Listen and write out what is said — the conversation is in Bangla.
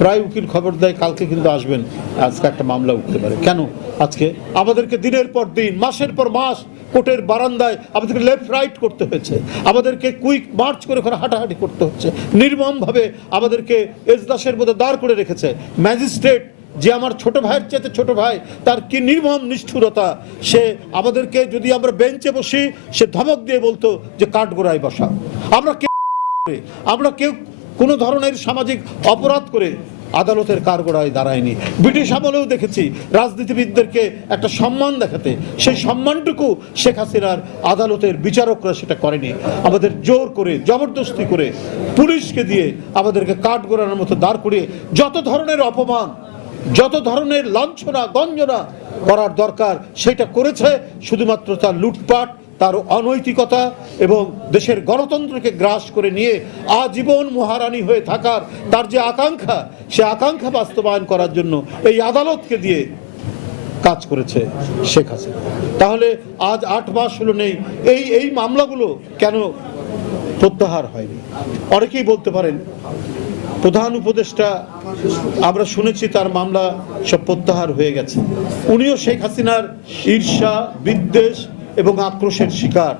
প্রায় উকিল খবর দেয় কালকে কিন্তু আসবেন, আজকে একটা মামলা উঠতে পারে। কেন আজকে আমাদেরকে দিনের পর দিন, মাসের পর মাস কোর্টের বারান্দায় আমাদেরকে লেফট রাইট করতে হয়েছে, আমাদেরকে কুইক মার্চ করে ওখানে হাঁটাহাঁটি করতে হচ্ছে, নির্মমভাবে আমাদেরকে এজলাসের মধ্যে দাঁড় করে রেখেছে। ম্যাজিস্ট্রেট যে আমার ছোট ভাইয়ের চেয়ে ছোট ভাই, তার কি নির্মম নিষ্ঠুরতা! সে আমাদেরকে, যদি আমরা বেঞ্চে বসি, সে ধমক দিয়ে বলতো যে কাঠগোড়ায় বসা। আমরা কেউ কোনো ধরনের সামাজিক অপরাধ করে আদালতের কাঠগড়ায় দাঁড়ায়নি। ব্রিটিশ আমলেও দেখেছি রাজনীতিবিদদেরকে একটা সম্মান দেখাতে, সেই সম্মানটুকু শেখ হাসিনার আদালতের বিচারকরা সেটা করেনি। আমাদের জোর করে, জবরদস্তি করে, পুলিশকে দিয়ে আমাদেরকে কাঠগড়ানোর মতো দাঁড় করিয়ে যত ধরনের অপমান, যত ধরনের লাঞ্ছনা গঞ্জনা করার দরকার সেটা করেছে। শুধুমাত্র তার লুটপাট, তার অনৈতিকতা এবং দেশের গণতন্ত্রকে গ্রাস করে নিয়ে আজীবন মহারানী হয়ে থাকার তার যে আকাঙ্ক্ষা, সে আকাঙ্ক্ষা বাস্তবায়ন করার জন্য এই আদালতকে দিয়ে কাজ করেছে শেখ হাসিনা। তাহলে আজ 8 মাস হলো নেই, এই মামলাগুলো কেন প্রত্যাহার হয়নি? অনেকেই বলতে পারেন প্রধান উপদেষ্টা, আমরা শুনেছি তার মামলা সব প্রত্যাহার হয়ে গেছে। উনিও শেখ হাসিনার ঈর্ষা, বিদ্বেষ এবং আক্রোশের শিকার।